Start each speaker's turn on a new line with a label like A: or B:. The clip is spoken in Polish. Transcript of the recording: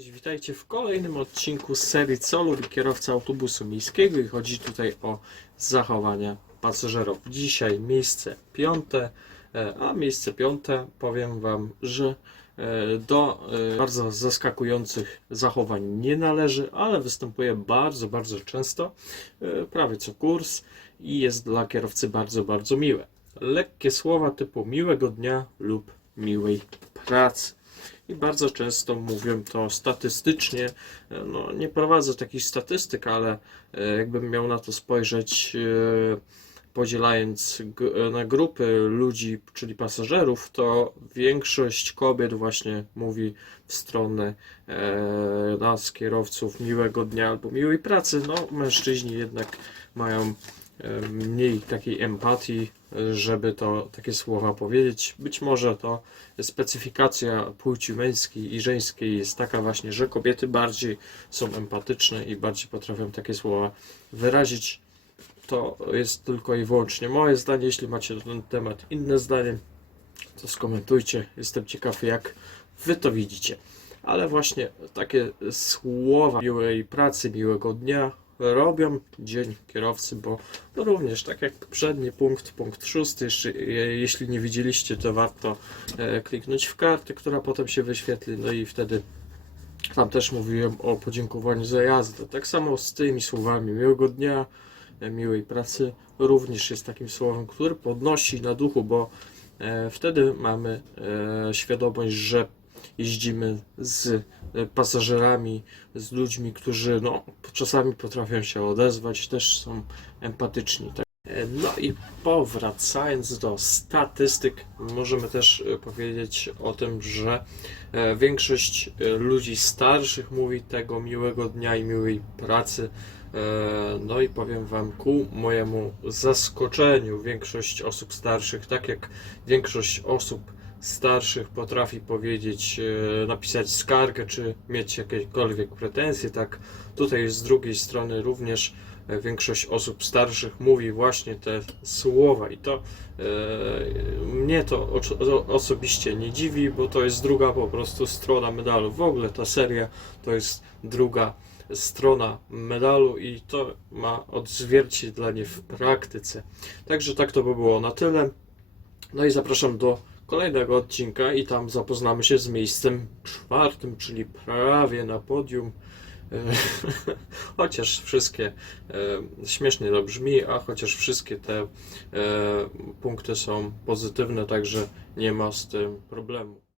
A: Cześć, witajcie w kolejnym odcinku z serii Co lubi kierowca autobusu miejskiego i chodzi tutaj o zachowania pasażerów. Dzisiaj miejsce piąte, e, a miejsce piąte powiem Wam, że e, do e, bardzo zaskakujących zachowań nie należy, ale występuje bardzo, bardzo często, prawie co kurs i jest dla kierowcy bardzo, bardzo miłe. Lekkie słowa typu miłego dnia lub miłej pracy i bardzo często mówię to statystycznie. E, No, nie prowadzę takich statystyk, ale e, jakbym miał na to spojrzeć, e, podzielając na grupy ludzi, czyli pasażerów, to większość kobiet właśnie mówi w stronę nas, kierowców, miłego dnia albo miłej pracy. No, mężczyźni jednak mają mniej takiej empatii, żeby to takie słowa powiedzieć. Być może to specyfikacja płci męskiej i żeńskiej jest taka właśnie, że kobiety bardziej są empatyczne i bardziej potrafią takie słowa wyrazić. To jest tylko i wyłącznie moje zdanie. Jeśli macie na ten temat inne zdanie, to skomentujcie. Jestem ciekaw, jak wy to widzicie. Ale właśnie takie słowa miłej pracy, miłego dnia robią dzień kierowcy, bo no również tak jak poprzedni punkt, punkt szósty, jeszcze, jeśli nie widzieliście, to warto e, kliknąć w kartę, która potem się wyświetli, no i wtedy tam też mówiłem o podziękowaniu za jazdę. Tak samo z tymi słowami. Miłego dnia, e, miłej pracy. Również jest takim słowem, które podnosi na duchu, bo e, wtedy mamy świadomość, że jeździmy z e, pasażerami, z ludźmi, którzy no, czasami potrafią się odezwać, też są empatyczni. Tak? E, No i powracając do statystyk, możemy też e, powiedzieć o tym, że większość ludzi starszych mówi tego miłego dnia i miłej pracy. No i powiem Wam ku mojemu zaskoczeniu, większość osób starszych, tak jak większość osób starszych potrafi powiedzieć, e, napisać skargę, czy mieć jakiekolwiek pretensje, tak tutaj z drugiej strony również e, większość osób starszych mówi właśnie te słowa i to e, mnie to osobiście nie dziwi, bo to jest druga po prostu strona medalu. W ogóle ta seria to jest druga strona medalu i to ma odzwierciedlenie w praktyce. Także tak to by było na tyle. No i zapraszam do kolejnego odcinka i tam zapoznamy się z miejscem czwartym, czyli prawie na podium. E, Chociaż wszystkie e, śmiesznie to brzmi, a chociaż wszystkie te e, punkty są pozytywne, także nie ma z tym problemu.